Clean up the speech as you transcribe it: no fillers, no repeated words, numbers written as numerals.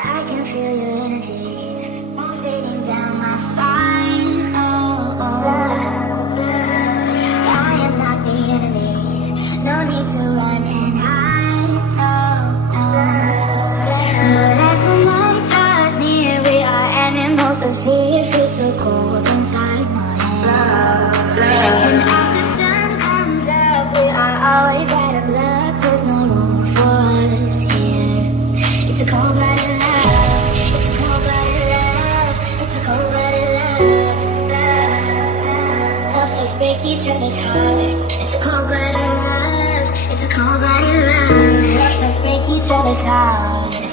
I can feel your energy pulsating down my spine. Oh, oh. I am not the enemy. No need to run and hide. No, no. No less than night drives near. We are animals of fear. Feels so cold inside my head. And as the sun comes up, we are always out of luck. There's no room for us here. It's a cold-blooded love. It's a cold-blooded love. It's a cold-blooded love. Helps us break each other's hearts. It's a cold-blooded love. It's a cold-blooded love. Helps us break each other's hearts.